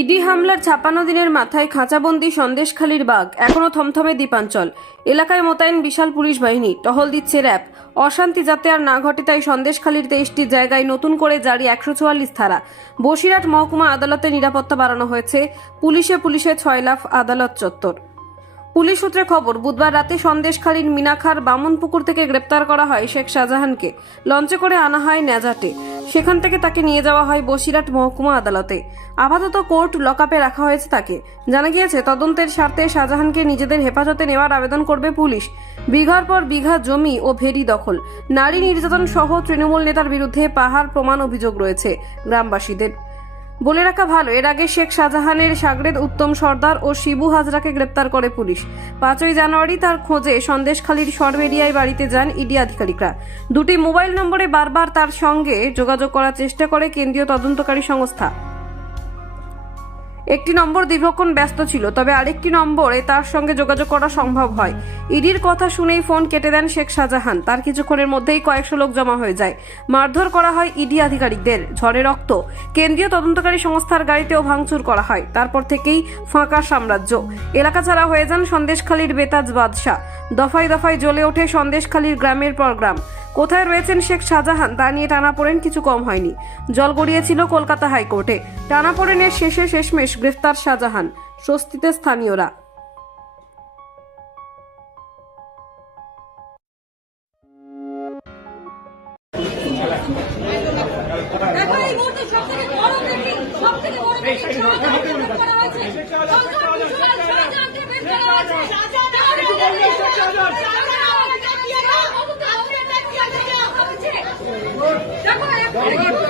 ED হামলার ৫৬ দিনের মাথায় খাঁচাবন্দি সন্দেশখালীর বাঘ, এখনো থমথমে দ্বীপাঞ্চল। এলাকায় মোতায়েন বিশাল পুলিশ বাহিনী, টহল দিচ্ছে র্যাব। অশান্তি যাতে আর না ঘটে তাই সন্দেশখালীর ২৩টি জায়গায় নতুন করে জারি ১৪৪ ধারা। বসিরহাট মহকুমা আদালতে নিরাপত্তা বাড়ানো হয়েছে। পুলিশে ৬ লাফ আদালত চত্বর। পুলিশ সূত্রে খবর, বুধবার রাতে সন্দেশখালীর মিনাখার বামনপুকুর থেকে গ্রেপ্তার করা হয় শেখ শাহজাহানকে। লঞ্চে করে আনা হয় ন্যাজাটে। সেখান থেকে তাকে নিয়ে যাওয়া হয় বসিরহাট মহকুমা আদালতে। আপাতত কোর্ট লকআপে রাখা হয়েছে তাকে। জানা গিয়েছে, তদন্তের স্বার্থে শাহজাহানকে নিজেদের হেফাজতে নেওয়ার আবেদন করবে পুলিশ। বিঘার পর বিঘা জমি ও ভেড়ি দখল, নারী নির্যাতন সহ তৃণমূল নেতার বিরুদ্ধে পাহাড় প্রমাণ অভিযোগ রয়েছে গ্রামবাসীদের। বলে রাখা ভালো, এর আগে শেখ শাহজাহানের সাগরেদ উত্তম সর্দার ও শিবু হাজরাকে গ্রেপ্তার করে পুলিশ। ৫ই জানুয়ারি তার খোঁজে সন্দেশখালীর সরবেরিয়ায় বাড়িতে যান ইডি আধিকারিকরা। দুটি মোবাইল নম্বরে বারবার তার সঙ্গে যোগাযোগ করার চেষ্টা করে কেন্দ্রীয় তদন্তকারী সংস্থা। একটি নম্বর দীর্ঘক্ষণ ব্যস্ত ছিল, তবে আরেকটি নম্বরে তার সঙ্গে যোগাযোগ করা সম্ভব হয়। ইডির কথা শুনেই ফোন কেটে দেন শেখ শাহজাহান। তার কিছুক্ষণের মধ্যেই কয়েকশো লোক জমা হয়ে যায়। মারধর করা হয় ইডি আধিকারিকদের, ঝরে রক্ত। কেন্দ্রীয় তদন্তকারী সংস্থার গাড়িতেও ভাঙচুর করা হয়। তারপর থেকেই ফাঁকা সাম্রাজ্য। এলাকা ছাড়া হয়ে যান সন্দেশখালীর বেতাজ বাদশাহ। দফায় দফায় জ্বলে ওঠে সন্দেশখালীর গ্রামের পর গ্রাম। কোথায় রয়েছেন শেখ শাহজাহান তা নিয়ে টানাপোড়েন কিছু কম হয়নি। জল গড়িয়েছিল কলকাতা হাইকোর্টে। টানাপোড়েনের শেষমেশ গ্রেফতার শাহজাহান। স্বস্তিতে স্থানীয়রা। দেখো